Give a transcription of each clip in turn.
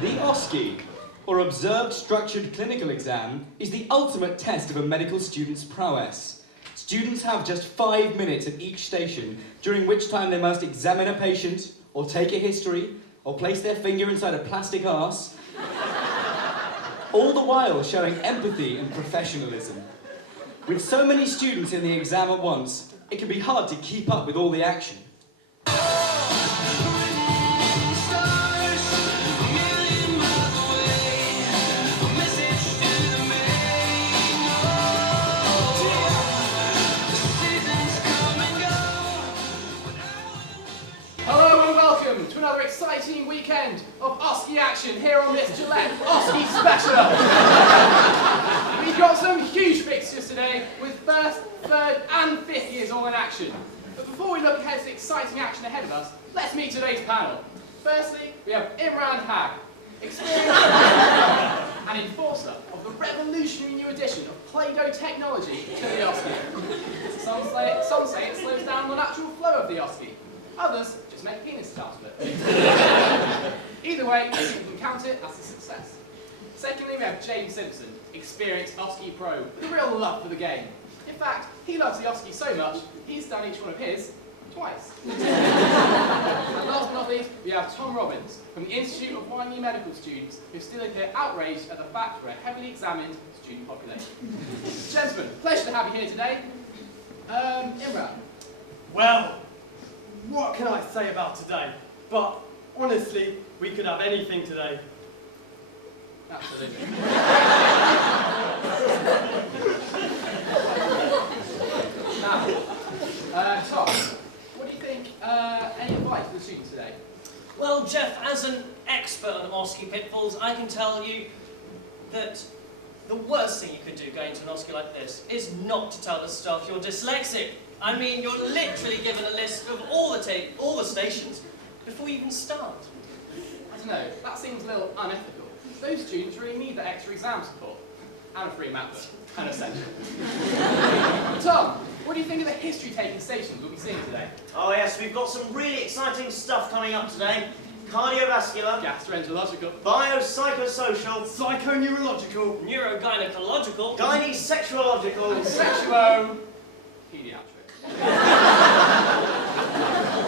The OSCE, or Observed Structured Clinical Exam, is the ultimate test of a medical student's prowess. Students have just 5 minutes at each station, during which time they must examine a patient, or take a history, or place their finger inside a plastic arse, all the while showing empathy and professionalism. With so many students in the exam at once, it can be hard to keep up with all the action. To another exciting weekend of OSCE action here on this Gillette OSCE special. We've got some huge fixtures today with first, third and fifth years all in action. But before we look ahead to the exciting action ahead of us, let's meet today's panel. Firstly, we have Imran Hag, experienced and enforcer of the revolutionary new addition of Play-Doh technology to the OSCE. Some say it slows down the natural flow of the OSCE. Others just make penis sounds with it. Either way, you can count it as a success. Secondly, we have James Simpson, experienced OSCE pro with a real love for the game. In fact, he loves the OSCE so much, he's done each one of his twice. And last but not least, we have Tom Robbins, from the Institute of YME Medical Students, who still appear outraged at the fact we're a heavily examined student population. Gentlemen, pleasure to have you here today. Imran. Well, what can I say about today? But honestly, we could have anything today. Absolutely. Now, Tom, what do you think? Any advice for the students today? Well, Jeff, as an expert on OSCE pitfalls, I can tell you that the worst thing you could do going to an OSCE like this is not to tell the staff you're dyslexic. I mean, you're literally given a list of all the stations before you even start. I don't know, that seems a little unethical. Those students really need that extra exam support. And a free map book. And a essential. Tom, what do you think of the history-taking stations we'll be seeing today? Oh yes, we've got some really exciting stuff coming up today. Cardiovascular, Gastroenterological, biopsychosocial, Psychoneurological, Neurogynecological, gynae-sexuological, and sexuo-pediatric.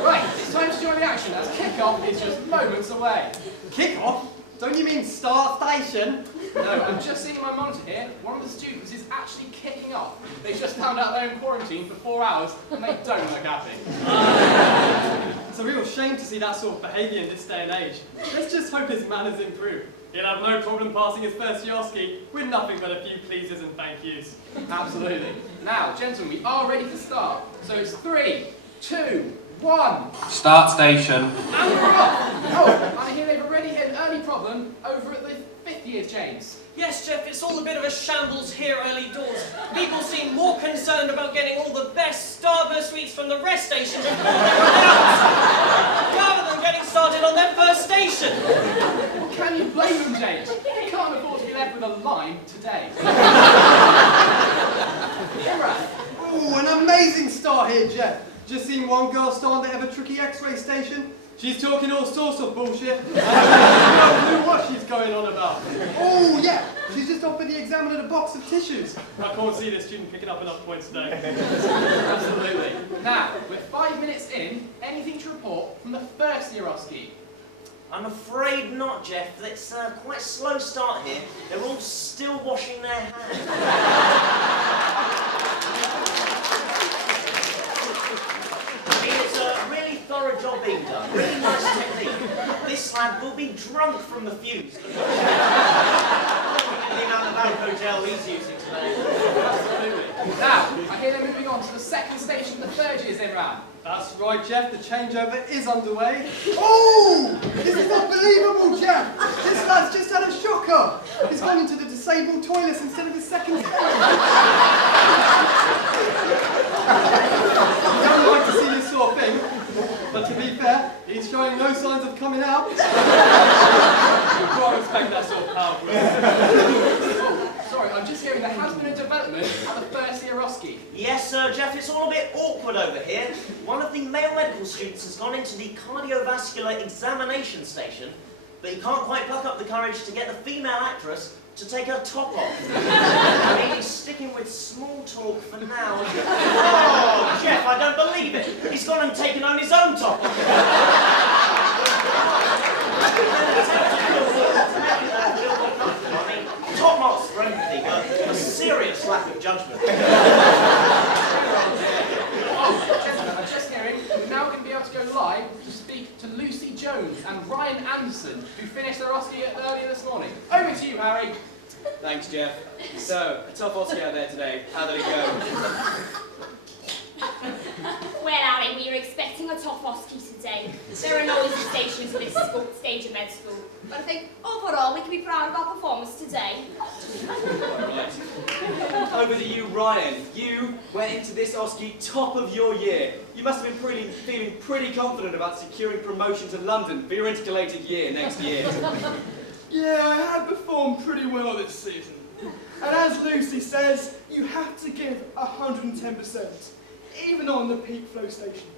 Right, it's time to join the action as kick-off is just moments away. Kick-off? Don't you mean start station? No, I'm just seeing my monitor here. One of the students is actually kicking off. They just found out they're in quarantine for 4 hours and they don't look happy. It's a real shame to see that sort of behaviour in this day and age. Let's just hope his manners improve. He'll have no problem passing his first year OSCE with nothing but a few pleases and thank yous. Absolutely. Now, gentlemen, we are ready to start. So it's 3, 2, 1. Start station. And we're off! Oh, I hear they've already hit an early problem over at the 5th year, James. Yes, Jeff, it's all a bit of a shambles here early doors. People seem more concerned about getting all the best Starburst sweets from the rest station before everyone else, rather than getting started on their first station. Well, can you blame them, James? You can't afford to be left with a line today. Imran. Ooh, an amazing start here, Jeff. Just seen one girl start on the ever-tricky X-ray station. She's talking all sorts of bullshit. I have no clue what she's going on about. Oh, yeah, she's just offered the examiner a box of tissues. I can't see this student picking up enough points today. Absolutely. Now, we're 5 minutes in. Anything to report from the first year OSCE? I'm afraid not, Jeff. It's quite a slow start here. They're all still washing their hands. I mean, it's a really thorough job being done. Really nice technique. This lad will be drunk from the fumes. The amount of alcohol gel he's using today. Absolutely. Now, I hear they're moving on to the second station of the third year's Imran. That's right, Jeff. The changeover is underway. Oh! This is unbelievable, Jeff! This lad's just had a shocker! He's gone into the disabled toilets instead of his second station. You don't like to see this sort of thing, but to be fair, he's showing no signs of coming out. You can't expect that sort of power. Oh, sorry, I'm just hearing there has been a development at the first year OSCE. Yes, Jeff, it's all a bit awkward over here. One of the male medical students has gone into the cardiovascular examination station, but he can't quite pluck up the courage to get the female actress to take her top off. I mean, he's sticking with small talk for now. Oh, Jeff, I don't believe it. He's gone and taken on his own top off. I mean, top marks for empathy, but a serious lack of judgment. I'm just hearing we're now going to be able to go live to speak to Lucy Jones and Ryan Anderson, who finished their OSCE earlier this morning. Over to you, Harry. Thanks, Jeff. So, a tough OSCE out there today. How did it go? Well, Harry, we were expecting a top OSCE today. There are no hesitations at this stage of med school. But I think, overall, we can be proud of our performance today. Right. Over to you, Ryan. You went into this OSCE top of your year. You must have been feeling pretty confident about securing promotion to London for your intercalated year next year. Yeah, I have performed pretty well this season. And as Lucy says, you have to give 110%, even on the peak flow station.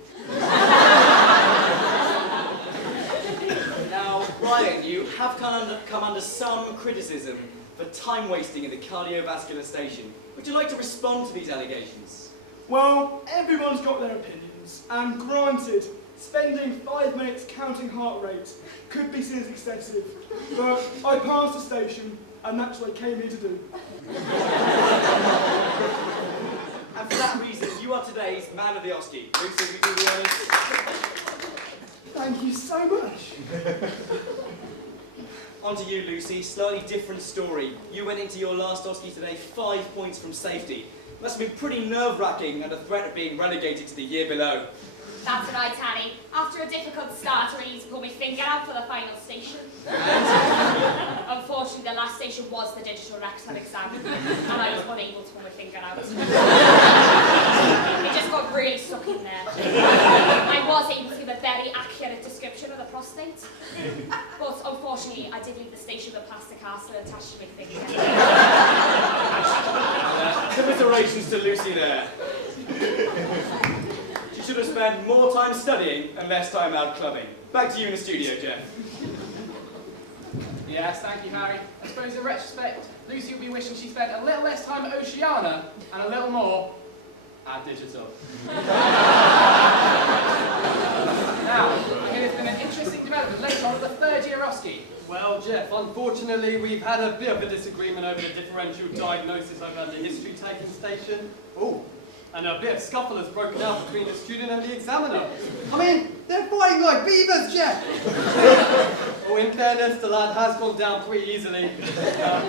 Now, Ryan, you have come under some criticism for time wasting at the cardiovascular station. Would you like to respond to these allegations? Well, everyone's got their opinions, and granted, spending 5 minutes counting heart rate could be seen as excessive, but I passed the station, and that's what I came here to do. And for that reason, you are today's man of the OSCE. Lucy, we do the honours. Thank you so much. On to you, Lucy. Slightly different story. You went into your last OSCE today 5 points from safety. Must have been pretty nerve-wracking and a threat of being relegated to the year below. That's right, Harry. After a difficult start, I need to pull my finger out for the final station. Unfortunately, the last station was the digital Rexham exam, and I was unable to pull my finger out. It just got really stuck in there. I was able to give a very accurate description of the prostate, but unfortunately, I did leave the station with a plastic castle attached to my finger. Commiserations to Lucy there. She should have spent more time studying and less time out clubbing. Back to you in the studio, Jeff. Yes, thank you, Harry. I suppose in retrospect, Lucy will be wishing she spent a little less time at Oceana and a little more at Digital. Now, I hear there's been an interesting development later on at the third year OSCE. Well, Jeff, unfortunately, we've had a bit of a disagreement over the differential diagnosis over the history taking station. Oh, and a bit of scuffle has broken out between the student and the examiner. I mean, they're fighting like beavers, Jeff! Oh, in fairness, the lad has gone down pretty easily.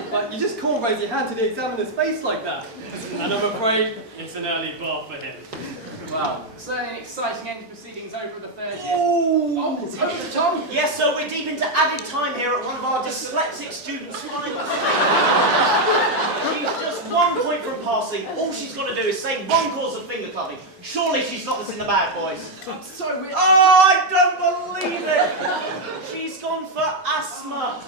But you just can't raise your hand to the examiner's face like that. And I'm afraid it's an early bar for him. Well, certainly an exciting end to proceedings over the third year. Oh! Over to Tom. Yes, so we're deep into added time here at one of our dyslexic students' finals. She's just 1 point from passing. All she's got to do is say one cause of finger clubbing. Surely she's not this in the bad, boys. I'm so weird. Oh, I don't believe it! She's gone for asthma.